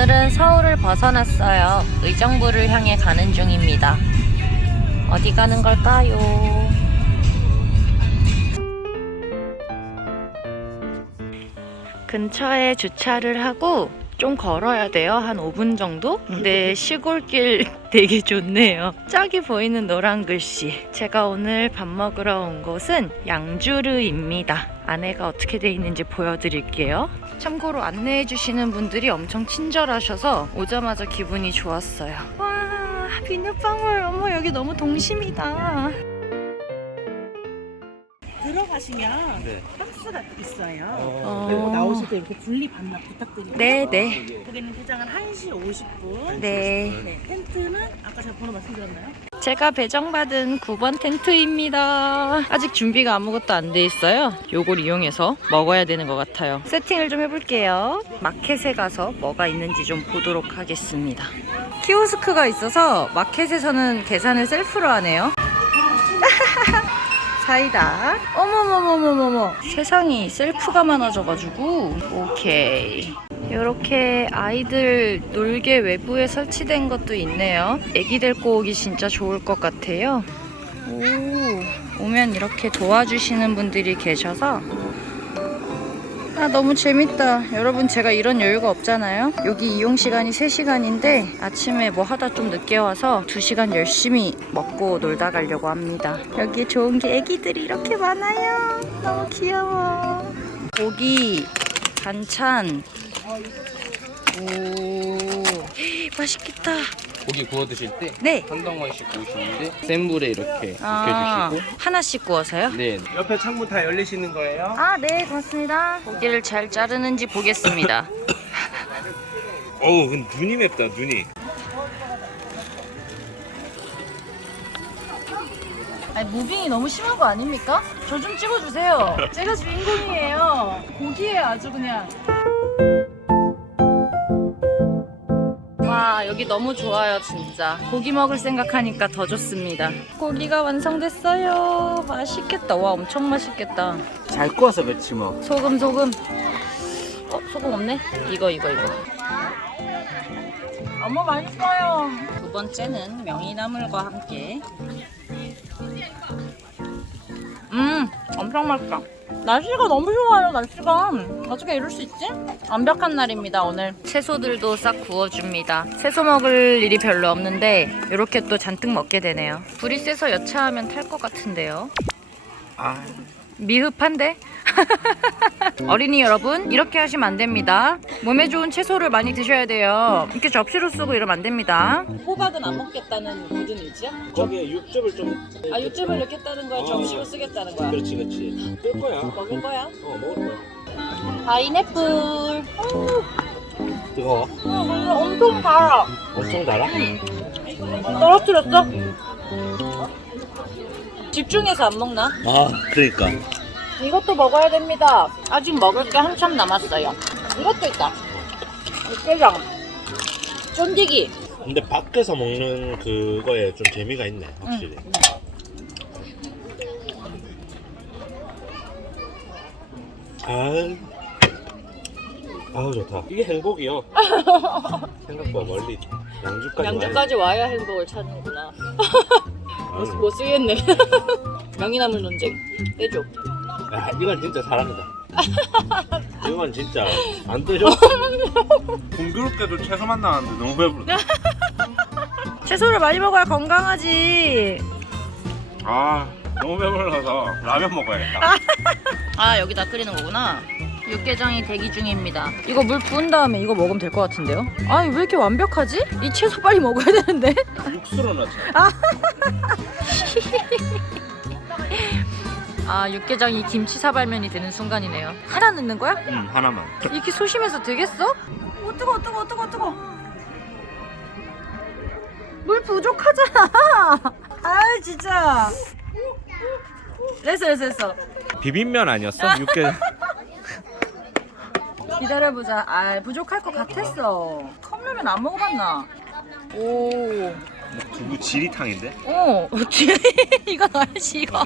오늘은 서울을 벗어났어요. 의정부를 향해 가는 중입니다. 어디 가는 걸까요? 근처에 주차를 하고 좀 걸어야 돼요. 한 5분 정도? 근데 시골길 되게 좋네요. 저기 보이는 노란 글씨. 제가 오늘 밥 먹으러 온 곳은 양주르입니다. 안에가 어떻게 돼 있는지 보여드릴게요. 참고로 안내해 주시는 분들이 엄청 친절하셔서 오자마자 기분이 좋았어요. 와, 비눗방울. 어머, 여기 너무 동심이다. 들어가시면 네. 박스가 있어요. 어. 그리고 나오실 때 이렇게 분리 반납 부탁드립니다. 네, 네. 거기는 개장은 1시 50분. 네. 네, 텐트는 아까 제가 번호 말씀드렸나요? 제가 배정받은 9번 텐트입니다. 아직 준비가 아무것도 안 돼 있어요. 요걸 이용해서 먹어야 되는 것 같아요. 세팅을 좀 해볼게요. 마켓에 가서 뭐가 있는지 좀 보도록 하겠습니다. 키오스크가 있어서 마켓에서는 계산을 셀프로 하네요. 사이다. 어머머머머머머. 세상이 셀프가 많아져가지고. 오케이. 이렇게 아이들 놀게 외부에 설치된 것도 있네요. 애기 데리고 오기 진짜 좋을 것 같아요. 오, 오면 이렇게 도와주시는 분들이 계셔서 아 너무 재밌다. 여러분 제가 이런 여유가 없잖아요. 여기 이용 시간이 3시간인데 아침에 뭐 하다 좀 늦게 와서 2시간 열심히 먹고 놀다 가려고 합니다. 여기 좋은 게 애기들이 이렇게 많아요. 너무 귀여워. 고기, 반찬. 오, 맛있겠다. 고기 구워 드실 때 네. 한 덩어리씩 구우시는데 센 불에 이렇게 아, 익혀주시고 하나씩 구워서요? 네 옆에 창문 다 열리시는 거예요? 아, 네, 고맙습니다. 고기를 잘 자르는지 보겠습니다. 어우 근데 눈이 맵다 눈이 아니, 무빙이 너무 심한 거 아닙니까? 저 좀 찍어주세요. 제가 주인공이에요. 고기예요, 아주 그냥. 와, 여기 너무 좋아요, 진짜. 고기 먹을 생각하니까 더 좋습니다. 고기가 완성됐어요. 맛있겠다. 와, 엄청 맛있겠다. 잘 구워서 그렇지 뭐 소금, 소금. 어, 소금 없네? 이거, 이거, 이거. 너무 맛있어요. 두 번째는 명이나물과 함께. 음, 엄청 맛있다. 날씨가 너무 좋아요, 날씨가. 어떻게 이럴 수 있지? 완벽한 날입니다, 오늘. 채소들도 싹 구워줍니다. 채소 먹을 일이 별로 없는데, 이렇게 또 잔뜩 먹게 되네요. 불이 세서 여차하면 탈 것 같은데요. 아 미흡한데? 어린이 여러분, 이렇게 하시면 안 됩니다. 몸에 좋은 채소를 많이 드셔야 돼요. 이렇게 접시로 쓰고 이러면 안 됩니다. 호박은 안 먹겠다는 무슨 의지야? 거기에 육즙을 좀 아, 육즙을 넣겠다는 거야? 접시로 쓰겠다는 거야? 그렇지 그렇지 뜰 거야 먹을 거야? 어 먹을 거야 파인애플. 뜨거워 어, 엄청 달아. 엄청 달아? 떨어뜨렸어? 집중해서 안 먹나? 아 그러니까 이것도 먹어야 됩니다. 아직 먹을 게 한참 남았어요. 이것도 있다. 육개장. 쫀디기. 근데 밖에서 먹는 그거에 좀 재미가 있네 확실히 아 아우 좋다 이게 행복이요 생각보다 멀리 양주까지 양주까지 와야 행복을 찾는구나. 와야 돼. 못 쓰겠네. 명이나물 논쟁. 빼줘. 야, 이건 진짜 사랑이다. 이건 진짜 안 뜨죠? 공교롭게도 채소만 나왔는데 너무 배부르다. 채소를 많이 먹어야 건강하지. 아 너무 배불러서 라면 먹어야겠다. 아 여기다 끓이는 거구나. 육개장이 대기 중입니다. 이거 물 부은 다음에 이거 먹으면 될 것 같은데요? 아니 왜 이렇게 완벽하지? 이 채소 빨리 먹어야 되는데. 육수로 넣자. 아 육개장이 김치 사발면이 되는 순간이네요. 하나 넣는 거야? 응, 하나만. 이렇게 소심해서 되겠어? 오 뜨거 뜨거 뜨거 뜨거. 물 부족하잖아. 아 진짜. 됐어 됐어 됐어. 비빔면 아니었어? 육개. 기다려보자. 아 부족할 것 같았어. 컵라면 안 먹어봤나? 오. 두부 지리탕인데? 오. 이거 알지 이거.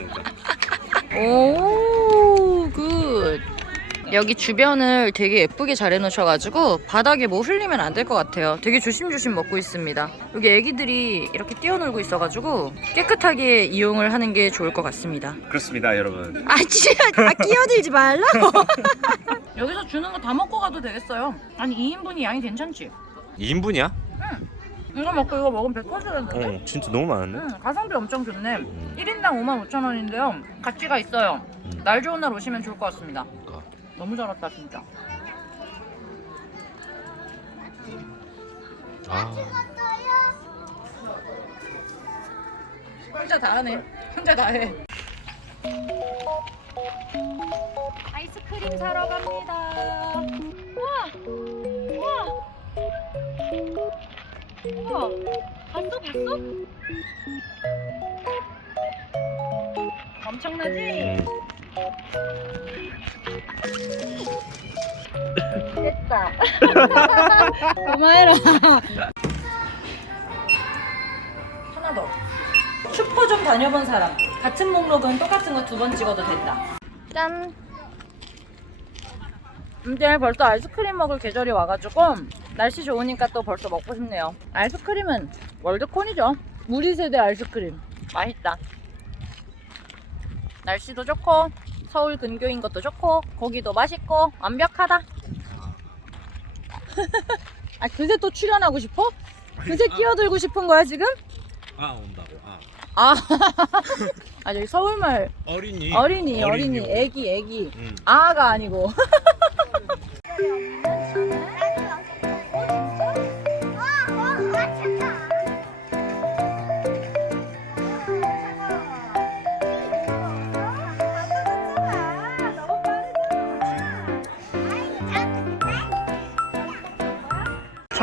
오 굿. 여기 주변을 되게 예쁘게 잘 해놓으셔가지고 바닥에 뭐 흘리면 안 될 것 같아요. 되게 조심조심 먹고 있습니다. 여기 애기들이 이렇게 뛰어놀고 있어가지고 깨끗하게 이용을 하는 게 좋을 것 같습니다. 그렇습니다 여러분 아 진짜 아 끼어들지 말라고. 여기서 주는 거 다 먹고 가도 되겠어요. 아니 2인분이 양이 괜찮지? 2인분이야? 이거 먹고 이거 먹으면 배 터지겠는데? 어 진짜 너무 많은데? 응, 가성비 엄청 좋네. 1인당 5만 5천 원인데요. 가치가 있어요. 날 좋은 날 오시면 좋을 것 같습니다. 너무 잘 왔다 진짜. 아 혼자 다 하네. 혼자 다 해. 아이스크림 사러 갑니다. 와! 와! 우와! 봤어? 봤어? 엄청나지? 됐다. 그만해라. 하나 더. 슈퍼 좀 다녀본 사람. 같은 목록은 똑같은 거 두 번 찍어도 된다. 짠. 이제 벌써 아이스크림 먹을 계절이 와가지고 날씨 좋으니까 또 벌써 먹고 싶네요. 아이스크림은 월드콘이죠. 우리 세대 아이스크림. 맛있다. 날씨도 좋고 서울 근교인 것도 좋고 고기도 맛있고 완벽하다. 아 그새 또 출연하고 싶어? 그새 끼어들고 싶은 거야 지금? 아 온다고 아 아, 아 저기 서울말 어린이 어린이 어린이 애기 애기 응. 아가 아니고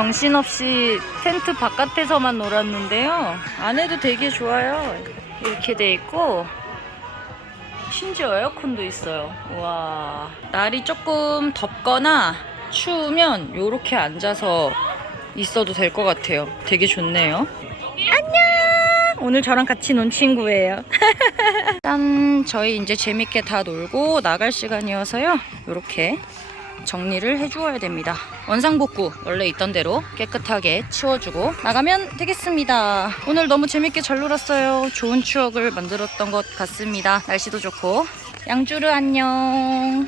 정신없이 텐트 바깥에서만 놀았는데요 안에도 되게 좋아요 이렇게 돼 있고 심지어 에어컨도 있어요. 와 날이 조금 덥거나 추우면 이렇게 앉아서 있어도 될 것 같아요. 되게 좋네요. 안녕. 오늘 저랑 같이 논 친구예요. 짠, 저희 이제 재밌게 다 놀고 나갈 시간이어서요. 이렇게 정리를 해주어야 됩니다. 원상복구 원래 있던 대로 깨끗하게 치워주고 나가면 되겠습니다. 오늘 너무 재밌게 잘 놀았어요. 좋은 추억을 만들었던 것 같습니다. 날씨도 좋고 양주르 안녕.